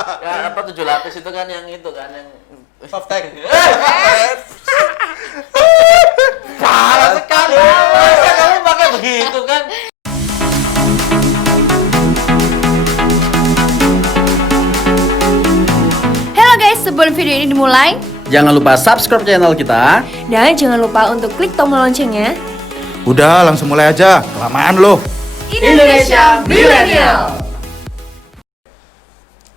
Ya, apa 7 lapis itu kan yang itu kan yang Softtek. parah sekali. Masa kamu pakai begitu kan? Halo guys, sebelum video ini dimulai, Jangan lupa subscribe channel kita. dan jangan lupa untuk klik tombol loncengnya. Udah, langsung mulai aja. Kelamaan loh. Indonesia Millennial.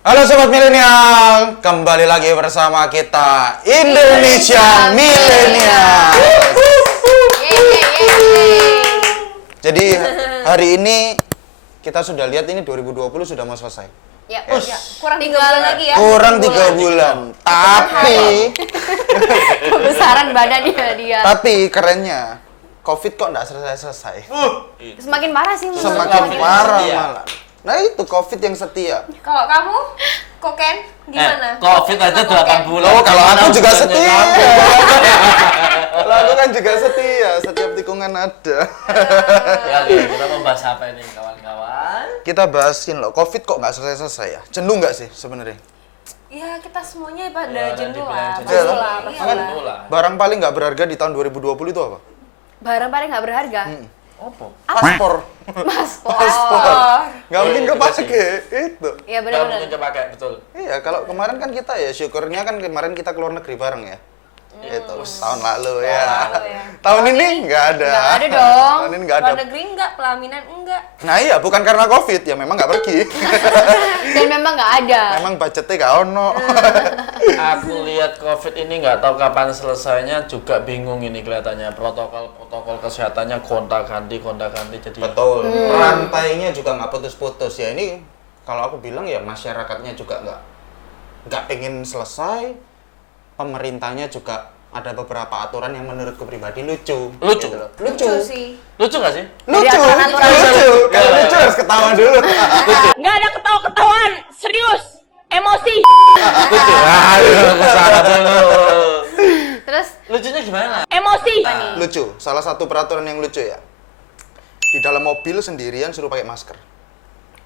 Halo Sobat Milenial, kembali lagi bersama kita Indonesia Milenial. Jadi hari ini kita sudah lihat ini 2020 sudah mau selesai. Ya, kurang 3 bulan lagi ya. Kurang 3 bulan. Kebesaran badannya dia. Tapi kerennya COVID kok nggak selesai-selesai. Semakin parah sih menurut Semakin aku. parah setia. malah. Nah itu COVID yang setia. Kalau kamu, Koken, gimana? Covid aja 8 bulan. Oh, kalau aku juga Gimana setia. kamu? Kalau aku kan juga setia, setiap tikungan ada. Ya, oke, kita mau bahas apa ini kawan-kawan? Kita bahasin loh, COVID kok nggak selesai-selesai ya? Jenuh nggak sih sebenarnya? Ya kita semuanya pada Ya, jenuh dibilang lah. jenuh. Pasti Iya, lah, kan? pasti Kan lah. Jenuh lah. barang paling nggak berharga di tahun 2020 itu apa? Barang paling nggak berharga. Apa? Paspor. Paspor. Nggak mungkin Iya, kepake itu. Ya Gak benar-benar. mungkin pakai, betul. Iya, kalau kemarin kan kita ya syukurnya kan kemarin kita keluar negeri bareng ya. Itu tahun lalu ya. lalu ya. Tahun ini nggak ada. Nggak ada dong. Tahun ini nggak ada. Luar negeri enggak, pelaminan enggak. Nah iya, bukan karena COVID ya, memang nggak pergi. Dan memang nggak ada. Memang budgetnya nggak ono. Aku lihat COVID ini nggak tahu kapan selesainya, juga bingung ini kelihatannya. Protokol kesehatannya gonta-ganti jadi Betul. Rantainya juga nggak putus-putus ya. Ini kalau aku bilang ya masyarakatnya juga nggak pengen selesai. Pemerintahnya juga ada beberapa aturan yang menurutku pribadi lucu. Lucu? Gitu loh. Lucu sih. lucu nggak sih? Lucu. Dari aturan-aturan. Lucu. Kalau lucu harus ketawa dulu. Nggak ada ketawa-ketawaan, serius, emosi. Lucu. Aduh, kesana dulu. Terus Lucunya gimana? Emosi. Lucu. Salah satu peraturan yang lucu ya. Di dalam mobil sendirian suruh pakai masker.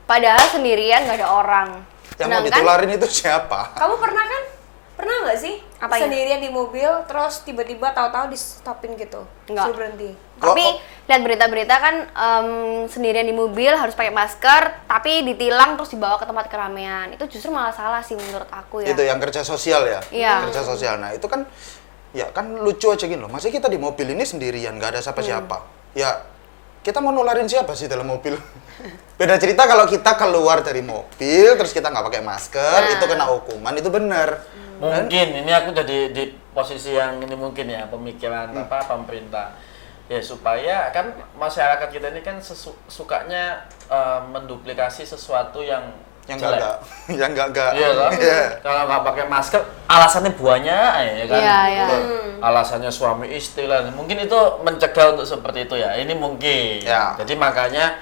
padahal sendirian nggak ada orang. Yang mau Sedangkan- ditularin itu siapa? Kamu pernah kan? Pernah nggak sih? Apanya? Sendirian di mobil, terus tiba-tiba tahu-tahu di stopin gitu. Nggak. Suruh berhenti. Tapi Oh, oh. lihat berita-berita kan sendirian di mobil harus pakai masker, tapi ditilang terus dibawa ke tempat keramaian. Itu justru malah salah sih menurut aku ya. Itu yang kerja sosial ya? Iya. Kerja sosial. Nah itu kan, ya kan lucu aja gitu loh. Masih kita di mobil ini sendirian, nggak ada siapa-siapa. Ya, kita mau nularin siapa sih dalam mobil? Beda cerita kalau kita keluar dari mobil, terus kita nggak pakai masker, Nah. itu kena hukuman, itu benar. Mungkin ini aku jadi di posisi yang ini mungkin ya pemikiran apa pemerintah ya supaya kan masyarakat kita ini kan sukanya menduplikasi sesuatu yang Yang jelek. nggak, yang nggak. Iya kan? Iya. Kalau nggak pakai masker, alasannya banyak ya kan? Iya, iya. Betul. Alasannya suami istri lah. Mungkin itu mencegah untuk seperti itu ya. Ini mungkin. Ya. Jadi makanya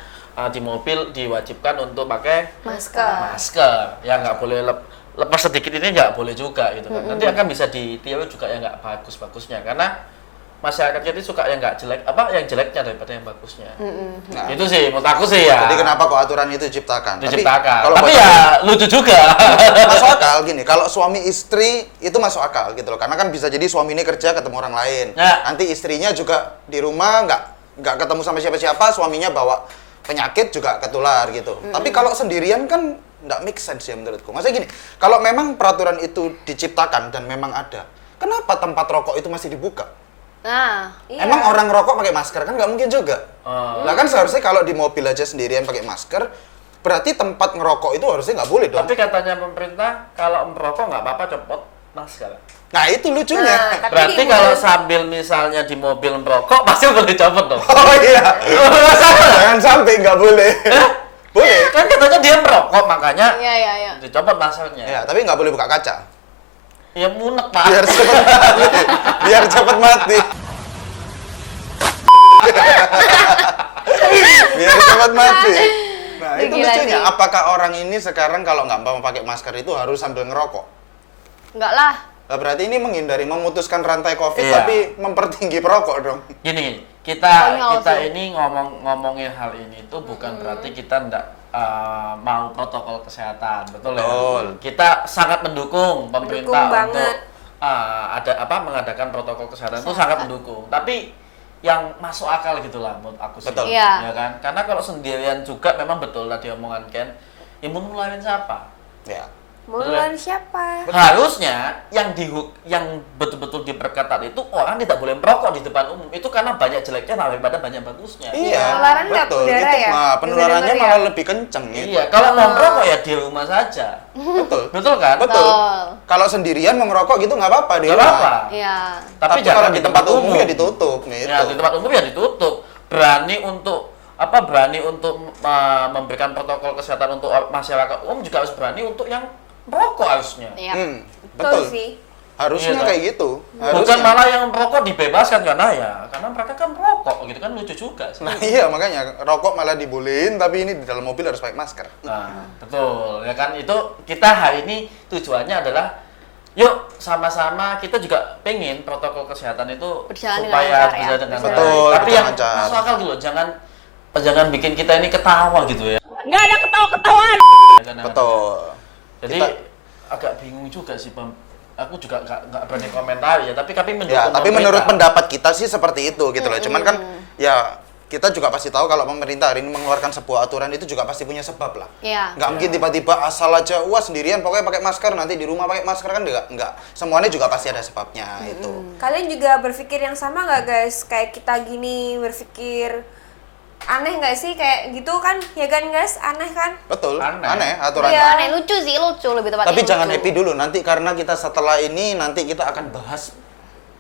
di mobil diwajibkan untuk pakai Masker. masker. Ya nggak boleh lepas sedikit ini nggak boleh juga gitu kan. Nanti akan bisa ditiru juga yang nggak bagus-bagusnya karena masyarakat kita suka yang nggak jelek yang jeleknya daripada yang bagusnya. Nah, Itu sih menurut aku sih ya. jadi kenapa kok aturan itu diciptakan? Diciptakan. kalau Tapi buat ya lucu juga. masuk akal gini, kalau suami istri itu masuk akal gitu loh, karena kan bisa jadi suami ini kerja ketemu orang lain, Ya. nanti istrinya juga di rumah nggak ketemu sama siapa-siapa, suaminya bawa penyakit juga ketular gitu. Tapi kalau sendirian kan nggak make sense ya menurutku. Maksudnya gini, kalau memang peraturan itu diciptakan dan memang ada, kenapa tempat rokok itu masih dibuka? Nah, Iya. Emang orang rokok pakai masker kan nggak mungkin juga. Oh. Lah kan seharusnya kalau di mobil aja sendirian pakai masker, berarti tempat ngerokok itu harusnya nggak boleh dong. Tapi katanya pemerintah kalau merokok nggak apa-apa copot masker. Nah itu lucunya. Nah, tapi Berarti di kalau mobil- sambil misalnya di mobil merokok pasti boleh copot dong. Oh iya. Jangan sampai nggak boleh. Boleh. Kan katanya dia merokok makanya iya. dicopot maskernya. Ya, tapi nggak boleh buka kaca. Ya munek pak. Biar cepat mati. Biar cepat mati. Biar cepat mati. Nah, itu Gila lucunya. sih. Apakah orang ini sekarang kalau nggak mau pakai masker itu harus sambil ngerokok? Enggak lah. Lah berarti ini memutuskan rantai COVID Iya. tapi mempertinggi perokok dong. Gini, Konyol kita sih. ini ngomongin hal ini itu bukan berarti kita ndak mau protokol kesehatan, betul ya? Betul. Kita sangat mendukung pemerintah Mendukung untuk banget. mengadakan protokol kesehatan itu sangat mendukung. Tapi yang masuk akal gitulah menurut aku sih. Betul. Iya. Ya kan? Karena kalau sendirian juga memang betul tadi omongan Ken, imun nularin siapa? Ya. Muluan siapa? Harusnya yang betul-betul diperketat itu orang tidak boleh merokok di depan umum. Itu karena banyak jeleknya daripada banyak bagusnya. Iya, Penularan nggak betul. udara Itu ya? penularannya Dengar-dengar malah ya? lebih kenceng gitu. Iya, kalau mau merokok ya di rumah saja. Betul. Betul kan? Betul. Betul. Kalau sendirian mau ngerokok gitu nggak apa-apa di Nggak rumah. apa-apa. Iya. Tapi Tapi kalau jangan di tempat umum ya ditutup gitu. Ya, di tempat umum ya ditutup. Berani untuk memberikan protokol kesehatan untuk masyarakat umum juga harus berani untuk yang merokok harusnya. Iya. Betul. sih. Harusnya Iya, kayak gitu. Bukan Harusnya. malah yang merokok dibebaskan karena mereka kan merokok gitu kan lucu juga sih. Nah iya makanya rokok malah dibolehin tapi ini di dalam mobil harus pakai masker. Nah, betul ya kan itu kita hari ini tujuannya adalah yuk sama-sama kita juga pengen protokol kesehatan itu Berjalan dengan supaya lancar ya. berjalan dengan Betul, baik. Tapi berjalan yang lancar. masuk akal dulu jangan bikin kita ini ketawa gitu ya. Nggak ada ketawa-ketawaan. Kadang-kadang. Betul. Jadi Kita- agak bingung juga sih Bang. Aku juga nggak berani komentar ya, tapi mendukung Ya, tapi pemerintah. menurut pendapat kita sih seperti itu gitu loh. Cuman kan ya kita juga pasti tahu kalau pemerintah hari ini mengeluarkan sebuah aturan itu juga pasti punya sebab lah. Iya. Nggak mungkin tiba-tiba asal aja, wah sendirian pokoknya pakai masker, nanti di rumah pakai masker kan nggak. Semuanya juga pasti ada sebabnya itu. Kalian juga berpikir yang sama nggak guys? Kayak kita gini berpikir aneh nggak sih kayak gitu kan? Ya kan guys, aneh kan? Betul, Aneh. aneh aturannya. Iya. Aneh, lucu sih, lucu lebih tepatnya. Tapi jangan lucu. happy dulu nanti karena kita setelah ini nanti kita akan bahas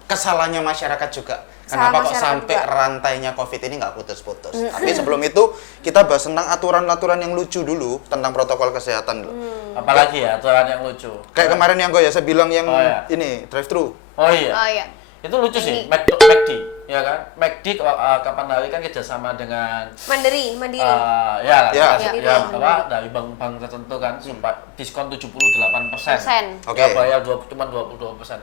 kesalahannya masyarakat juga. Kesalahan Kenapa kok masyarakat sampai juga. rantainya COVID ini nggak putus-putus? Tapi sebelum itu kita bahas tentang aturan-aturan yang lucu dulu tentang protokol kesehatan dulu. Apalagi ya aturan yang lucu. Kayak kemarin yang gue ya saya bilang yang Oh, iya. ini drive thru. Oh iya. Oh iya. Itu lucu sih, Ini. McD, ya kan? McD kapan hari kan kerjasama dengan Mandiri. ya, Ya. dikasih- Ya. dari bank tertentu kan, sumpah diskon 78%. Persen. Oke. Ya, bayar cuma 22%.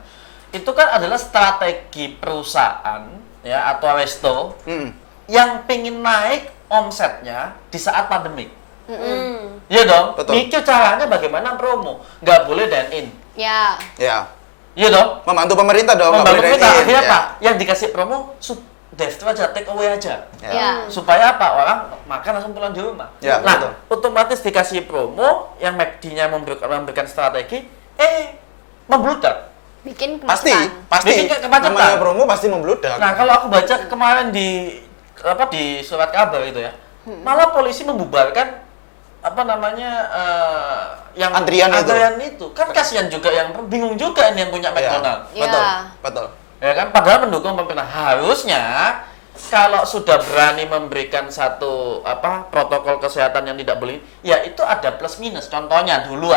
Itu kan adalah strategi perusahaan ya atau resto Hmm. yang pengen naik omsetnya di saat pandemik. Hmm. Iya dong, Betul. mikir caranya bagaimana promo, nggak boleh dine in. Ya. Ya, Iya dong, membantu pemerintah dong. nggak membantu boleh kita. dine-in. Akhirnya Ya. apa? Yang dikasih promo, drive-thru aja, take away aja. Ya. Ya. Supaya apa? Orang makan langsung pulang di rumah. Ya, nah, betul. otomatis dikasih promo yang McD-nya memberikan strategi, membludak. Bikin Pasti, kemacetan. pasti. Bikin kemacetan. Namanya promo pasti membludak. Nah, kalau aku baca kemarin di surat kabar itu ya, malah polisi membubarkan yang Antrian itu. Kan kasihan juga yang bingung juga ini yang punya Ya, McDonald. betul, Ya. betul. Ya kan, padahal mendukung pemerintah. Harusnya kalau sudah berani memberikan satu protokol kesehatan yang tidak boleh, ya itu ada plus minus. Contohnya dulu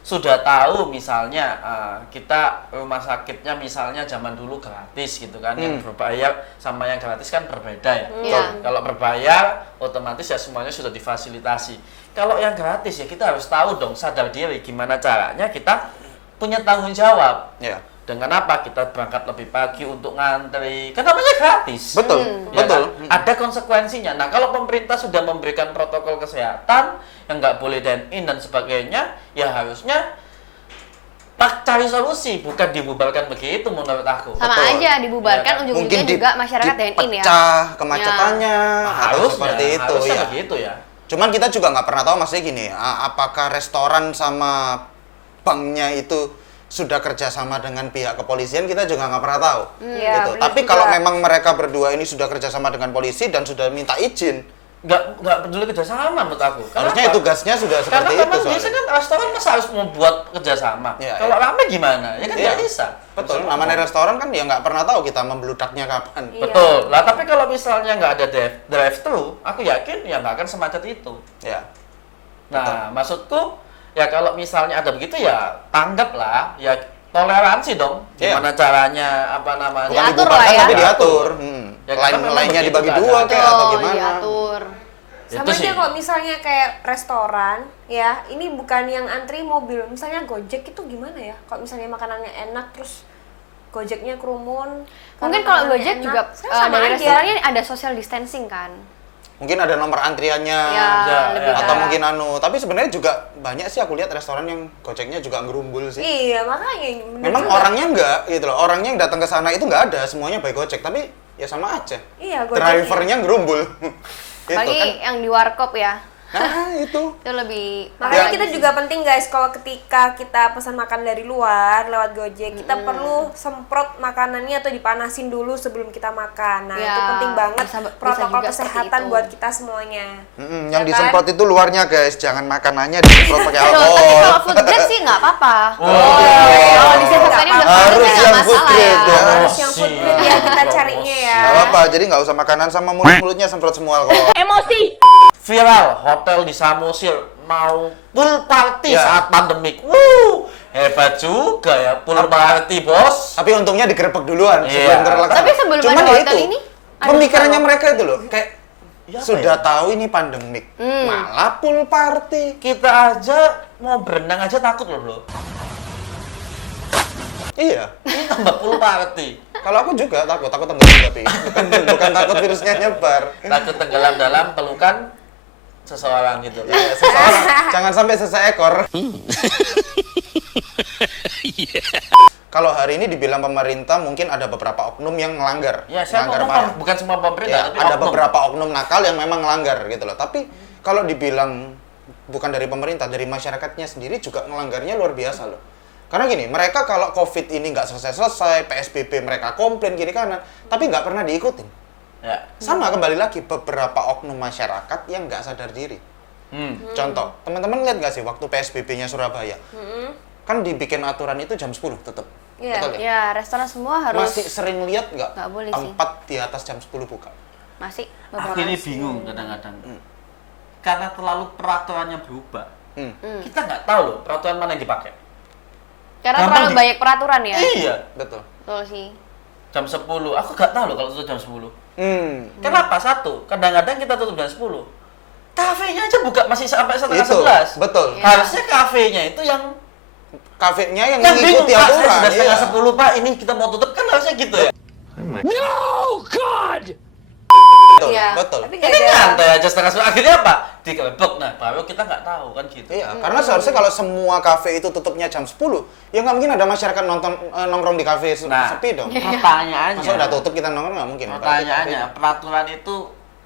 sudah tahu misalnya kita rumah sakitnya misalnya zaman dulu gratis gitu kan, yang berbayar sama yang gratis kan berbeda ya. Iya. Kalau berbayar otomatis ya semuanya sudah difasilitasi. Kalau yang gratis ya kita harus tahu dong, sadar diri gimana caranya kita punya tanggung jawab. Ya. Dengan apa? Kita berangkat lebih pagi untuk ngantri. Kan namanya gratis. Betul, Ya betul. kan? Ada konsekuensinya. Nah, kalau pemerintah sudah memberikan protokol kesehatan yang nggak boleh dine in dan sebagainya, ya harusnya cari solusi, bukan dibubarkan begitu menurut aku. Sama Betul. aja dibubarkan, Ya, ujung-ujungnya juga masyarakat dine in ya. dipecah kemacetannya atau Harusnya, seperti itu harusnya ya. begitu ya. Cuman kita juga nggak pernah tahu maksudnya gini, apakah restoran sama banknya itu sudah kerjasama dengan pihak kepolisian, kita juga nggak pernah tahu. Iya, Gitu. benar Tapi juga. kalau memang mereka berdua ini sudah kerjasama dengan polisi dan sudah minta izin, Nggak peduli kerjasama menurut aku. harusnya Kenapa? tugasnya sudah Karena seperti itu memang biasanya soalnya. kan restoran masa harus membuat kerjasama. Iya, Kalau iya. rame gimana? Ya kan Iya. nggak bisa. Betul, Bisa namanya ngomong. restoran kan ya nggak pernah tahu kita membludaknya kapan. Iya. Betul. Lah tapi kalau misalnya nggak ada drive-thru, aku yakin ya nggak akan semacet itu. Ya. Nah, maksudku ya kalau misalnya ada begitu ya tanggaplah, ya toleransi dong. Iya. Gimana caranya namanya? Bukan Diatur dibubarkan lah ya. tapi diatur. Ya, karena memang Lainnya begitu dibagi keadaan. dua kayak atau Betul, gimana. diatur. Sama Itu sih. aja kalau misalnya kayak restoran, ya ini bukan yang antri mobil. Misalnya Gojek itu gimana ya? Kalau misalnya makanannya enak terus Gojeknya kerumun. Mungkin karena kalau makanannya Gojek enak. juga Saya sama dari aja. restorannya ada social distancing kan. Mungkin ada nomor antriannya. Ya, lebih Atau ke- mungkin tapi sebenarnya juga banyak sih aku lihat restoran yang Gojeknya juga ngerumbul sih. Iya, makanya bener Memang juga. orangnya enggak gitu loh. Orangnya yang datang ke sana itu enggak ada, semuanya by Gojek, tapi ya sama aja. Iya, Gojeknya. Drivernya ngerumbul. Itu Apalagi kan. yang di warkop ya. Nah, itu. Itu lebih Makanya Ya. kita juga penting guys, kalau ketika kita pesan makan dari luar lewat Gojek, kita perlu semprot makanannya atau dipanasin dulu sebelum kita makan. Nah, Ya, itu penting banget bisa protokol juga seperti kesehatan itu. buat kita semuanya. Yang Ya kan? disemprot itu luarnya guys, jangan makanannya disemprot pakai Aduh, tapi alkohol. kalau food grade sih nggak apa-apa. Oh. Kalau disinfektannya udah Harus valid, yang nggak food masalah grade, ya. ya. Harus yang food grade ya kita carinya ya. Gak apa-apa, jadi nggak usah makanan sama mulutnya semprot semua alkohol. Emosi. Viral hotel di Samosir mau pool party Ya. saat pandemik. Hebat juga ya pool party, Bos. Tapi untungnya digerebek duluan Iya. sebelum terlaksana. Tapi sebelum Cuman ada ya hotel itu, ini, ada pemikirannya hotel. mereka itu loh, kayak Ya, apa sudah ya? tahu ini pandemik, malah pool party. Kita aja mau berenang aja takut loh, Bro. Iya. Ini tambah pool party. Kalau aku juga takut tenggelam tapi bukan takut virusnya nyebar. Takut tenggelam dalam pelukan seseorang gitu. Ya, seseorang, jangan sampai seseekor. Kalau hari ini dibilang pemerintah mungkin ada beberapa oknum yang melanggar. Ya, saya melanggar ngomong parah. bukan semua pemerintah, Ya, tapi ada oknum. beberapa oknum nakal yang memang melanggar gitu loh. Tapi kalau dibilang bukan dari pemerintah, dari masyarakatnya sendiri juga melanggarnya luar biasa loh. Karena gini, mereka kalau COVID ini nggak selesai-selesai, PSBB mereka komplain kiri kanan, tapi nggak pernah diikutin. Ya. Sama kembali lagi, beberapa oknum masyarakat yang nggak sadar diri. Contoh, teman-teman lihat nggak sih waktu PSBB-nya Surabaya? Kan dibikin aturan itu jam 10 tetap. Iya. Betul ya? Ya, restoran semua harus Masih sering lihat nggak Nggak boleh sih. tempat di atas jam 10 buka? masih Aku beberapa. ini bingung kadang-kadang. Karena terlalu peraturannya berubah. Kita nggak tahu loh peraturan mana yang dipakai. Karena Gampang terlalu di- banyak peraturan ya. Iya, Betul. Betul sih. jam 10. Aku nggak tahu loh kalau tutup jam 10. Kenapa? Satu, kadang-kadang kita tutup jam 10. Kafenya aja buka masih sampai setengah Itu, 11. betul. Iya. Harusnya kafenya itu yang Kafenya yang bingung, mengikuti Pak, saya aturan. sudah setengah Iya. 10, Pak, ini kita mau tutup, kan harusnya gitu ya. Betul, Iya. betul. Tapi nggak Ini ada. nyantai aja setengah 10, akhirnya apa? Dikelebok, nah baru kita nggak tahu kan gitu. Iya, karena seharusnya kalau semua kafe itu tutupnya jam 10, ya nggak mungkin ada masyarakat nongkrong di kafe Nah, sepi dong. pertanyaannya, Masa udah tutup kita nongkrong nggak mungkin. pertanyaannya, peraturan itu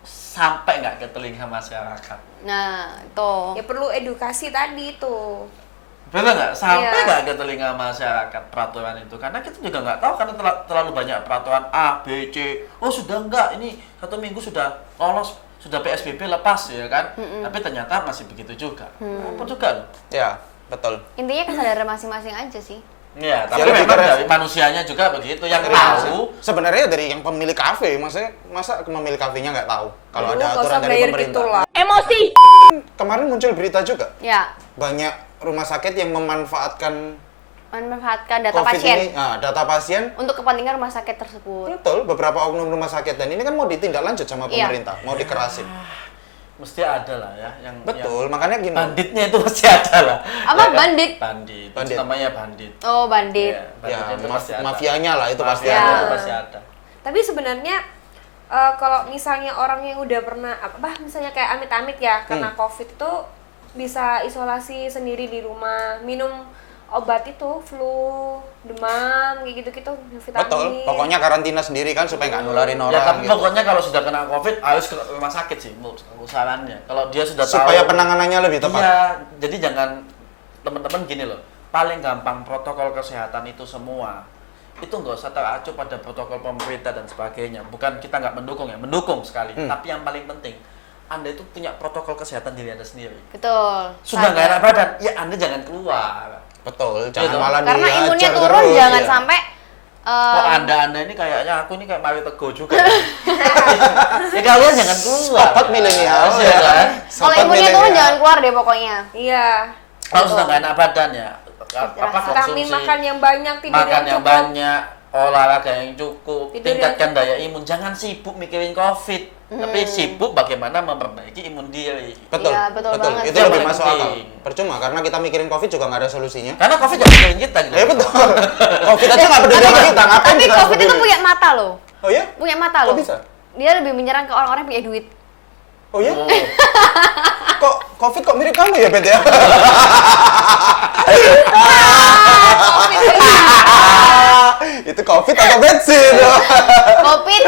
sampai nggak ke telinga masyarakat? Nah, itu. Ya perlu edukasi tadi tuh. Bener nggak? Sampai Iya. nggak ke telinga masyarakat peraturan itu? Karena kita juga nggak tahu karena terlalu banyak peraturan A, B, C. Oh sudah nggak, ini 1 minggu sudah lolos, sudah PSBB lepas ya kan? Tapi ternyata masih begitu juga. Apa juga loh? Ya, betul. Intinya kesadaran masing-masing aja sih. Iya, tapi lebih memang keren dari sih. manusianya juga begitu. Yang Dari tahu, sebenarnya dari yang pemilik kafe, maksudnya masa pemilik kafenya nggak tahu kalau Aduh, ada nggak aturan usah dari bayar pemerintah. gitu lah. Emosi. Kemarin muncul berita juga, Ya, banyak rumah sakit yang memanfaatkan memanfaatkan data COVID pasien ini, data pasien. untuk kepentingan rumah sakit tersebut. Betul, beberapa oknum rumah sakit dan ini kan mau ditindaklanjut sama Iya. pemerintah, mau dikerasin. mesti ada lah ya. Yang Betul, makanya gini. banditnya itu pasti ada lah. Apa Ya kan? bandit? Bandit. Itu Bandit. namanya bandit. Oh, bandit. Iya, Ya, bandit itu pasti ada. mafianya lah itu pasti Mafianya ada. itu pasti ada. Tapi sebenarnya kalau misalnya orang yang udah pernah misalnya kayak amit-amit ya kena COVID itu bisa isolasi sendiri di rumah, minum obat itu flu, demam kayak gitu-gitu, vitamin. Betul, pokoknya karantina sendiri kan supaya nggak nularin Ya orang tapi gitu. pokoknya kalau sudah kena COVID harus ke rumah sakit sih, Bu. Sarannya. Kalau dia sudah Supaya tahu, penanganannya lebih tepat. Iya, jadi jangan teman-teman gini loh. Paling gampang protokol kesehatan itu semua. Itu nggak usah teracu pada protokol pemerintah dan sebagainya. Bukan kita nggak mendukung ya, mendukung sekali. Tapi yang paling penting, Anda itu punya protokol kesehatan diri Anda sendiri. Betul. Sudah nggak Sadar. enak badan, ya Anda jangan keluar. Betul, Gitu. jangan malah Karena diajar imunnya turun terus, jangan ya. sampai Kok Anda ini kayaknya aku ini kayak Mario Teguh juga. Ya kalian jangan keluar. Sobat milenial Iya ya. kan? kalau Sobat imunnya turun milenial. jangan keluar deh pokoknya. Iya. Kalau sudah nggak enak badan ya, apa Vitamin makan yang banyak, tidur makan yang cukup. banyak, olahraga yang cukup, Tidur tingkatkan daya imun. Jangan sibuk mikirin COVID. tapi sibuk bagaimana memperbaiki imun diri. Betul, Iya, betul banget. Itu Yang lebih paling masuk akal. penting. Percuma, karena kita mikirin COVID juga nggak ada solusinya. Karena COVID juga mikirin kita gitu. Ya betul. COVID aja nggak peduli sama kita, ngapain Tapi kita COVID itu peduli? punya mata loh. Oh ya? Punya mata Kok loh. bisa? Dia lebih menyerang ke orang-orang yang punya duit. Oh ya? Oh. Kok COVID kok mirip kamu ya, Bet ya? Itu COVID atau bensin? Covid.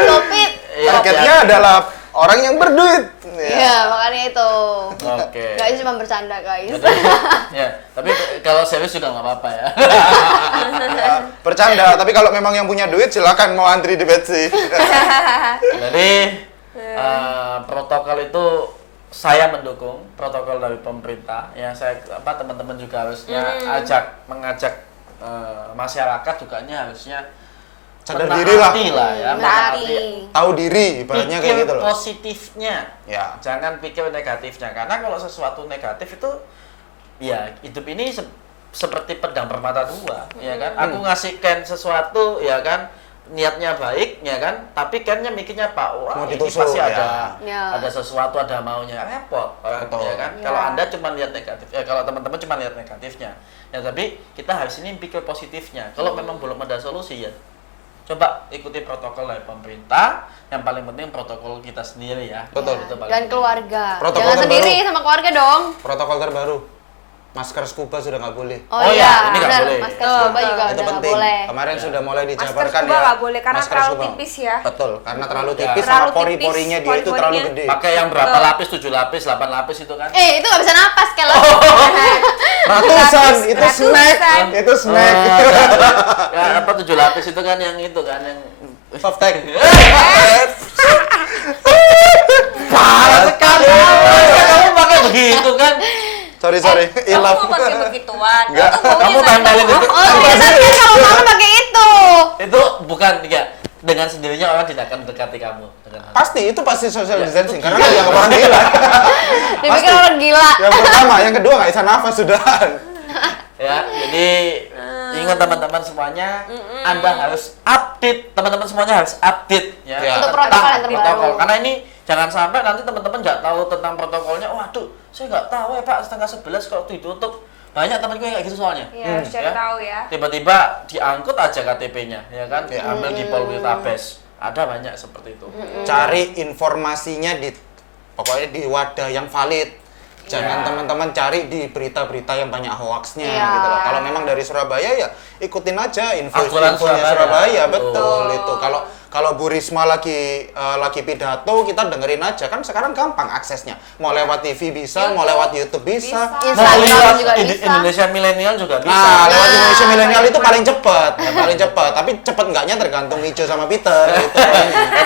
Iya, Targetnya adalah orang yang berduit. Iya, makanya itu. Oke. Guys, cuma bercanda, guys. Ya, tapi kalau serius juga nggak apa-apa ya. Bercanda, tapi kalau memang yang punya duit silakan mau antri di Betsy. Jadi protokol itu saya mendukung protokol dari pemerintah. Ya saya teman-teman juga harusnya mengajak masyarakat juga harusnya Sadar diri lah. menaati lah ya, menaati. Tahu diri, ibaratnya kayak Pikir gitu loh. positifnya, Ya. jangan pikir negatifnya. Karena kalau sesuatu negatif itu, ya hidup ini seperti pedang bermata dua, ya kan? Aku ngasihkan sesuatu, ya kan? Niatnya baik, ya kan? Tapi kannya mikirnya Pak, wah Mau ini ditusuk, pasti ya. ada sesuatu, ada maunya, repot, Betul. ya kan? Ya. Kalau Anda cuma lihat negatif, kalau teman-teman cuma lihat negatifnya, ya tapi kita harus ini pikir positifnya. Kalau memang belum ada solusi ya, coba ikuti protokol dari pemerintah. Yang paling penting protokol kita sendiri ya. Betul. Itu paling Dan penting. keluarga. Protokol Jangan terbaru. sendiri, sama keluarga dong. Protokol terbaru. Masker scuba sudah nggak boleh. Oh, Oh iya, ya, ini nggak benar. boleh. Masker scuba juga Itu udah nggak penting. boleh. Kemarin sudah mulai Masker dijabarkan scuba ya. nggak boleh karena masker terlalu scuba. tipis ya. Betul, karena terlalu Ya. tipis Terlalu sama tipis, pori-porinya dia itu terlalu pori-porinya. gede. Pakai yang berapa lapis? 7 lapis, 8 lapis itu kan? Itu nggak bisa napas kalau. Ratusan, itu Ratusan. snack. Itu snack. Ya, apa 7 lapis itu kan yang itu kan yang Softtek. parah sekali. Kamu pakai begitu kan? Sorry, Kamu ilaf. mau pakai begituan. Enggak. Itu baunya Kamu sama. tempelin itu. Oh, biasa kan kalau mama pakai itu. Itu bukan ya. Dengan sendirinya orang tidak akan mendekati kamu dengan hal. Pasti, itu pasti social Ya, distancing. itu Karena gila. kan dianggap orang gila. Dipikir orang gila. Yang pertama, yang kedua nggak bisa nafas sudah. Ya, jadi ingat teman-teman semuanya, Anda harus update, teman-teman semuanya harus update ya. Ya. Untuk tentang protokol yang terbaru. protokol. Karena ini jangan sampai nanti teman-teman nggak tahu tentang protokolnya. Waduh, saya nggak tahu ya Pak, 10:30 kalau ditutup. Banyak temanku yang kayak gitu soalnya. Iya, harus cari tahu ya. Tiba-tiba diangkut aja KTP-nya, ya kan? Ya. Ambil di Polwetabes. Ada banyak seperti itu. Cari informasinya pokoknya di wadah yang valid. Jangan Ya. teman-teman cari di berita-berita yang banyak hoaxnya Iya. gitu loh. Kalau memang dari Surabaya ya ikutin aja Aturan infonya Surabaya. Surabaya, betul Oh. itu. Kalau Bu Risma lagi pidato kita dengerin aja, kan sekarang gampang aksesnya. Mau lewat TV bisa, mau lewat YouTube bisa. Bisa. Mau Instagram lihat juga bisa. Indonesia milenial juga bisa. Nah, lewat Indonesia Nah, Milenial itu paling paling cepat, ya, paling cepat. Tapi cepet enggaknya tergantung Ijo sama Peter gitu.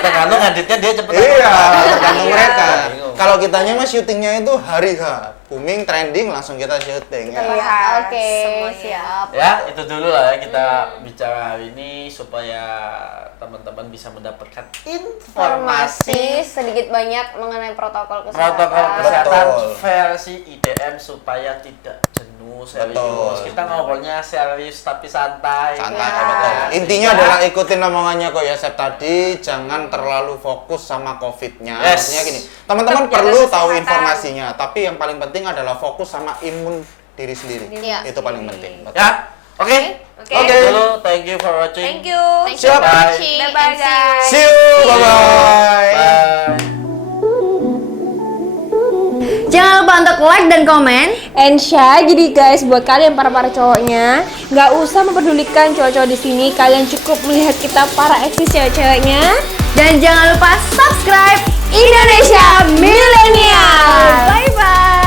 Tergantung editnya dia cepet. Iya, tergantung Iya. mereka. Bingung. Kalau kitanya mah syutingnya itu hari H, booming, trending, langsung kita syuting. Kita Ya. lihat Oke, semuanya. siap. Ya, itu dulu lah ya kita bicara hari ini supaya teman-teman bisa mendapatkan Informasi informasi sedikit banyak mengenai protokol kesehatan. protokol kesehatan Betul. versi IDM supaya tidak jenuh serius. Betul. Kita ngobrolnya serius tapi santai. Santai, Ya. betul. Intinya Sehingga- adalah ikutin omongannya kok ya Sep tadi, jangan terlalu fokus sama COVID-nya. Yes. Maksudnya gini, teman-teman Tetap perlu jaga tahu kesehatan. informasinya, tapi yang paling penting adalah fokus sama imun diri sendiri. Iya. Itu paling penting. Betul. Ya, oke. Oke. Oke. Dulu, thank you for watching. Thank you. Thank you Siap. for watching. Bye-bye, and see you. guys. See you, bye-bye. Bye. Jangan lupa untuk like dan komen. And share. Jadi guys, buat kalian para cowoknya, nggak usah mempedulikan cowok-cowok di sini. Kalian cukup melihat kita para eksis cewek-ceweknya. Dan jangan lupa subscribe Indonesia Milenial. Bye bye.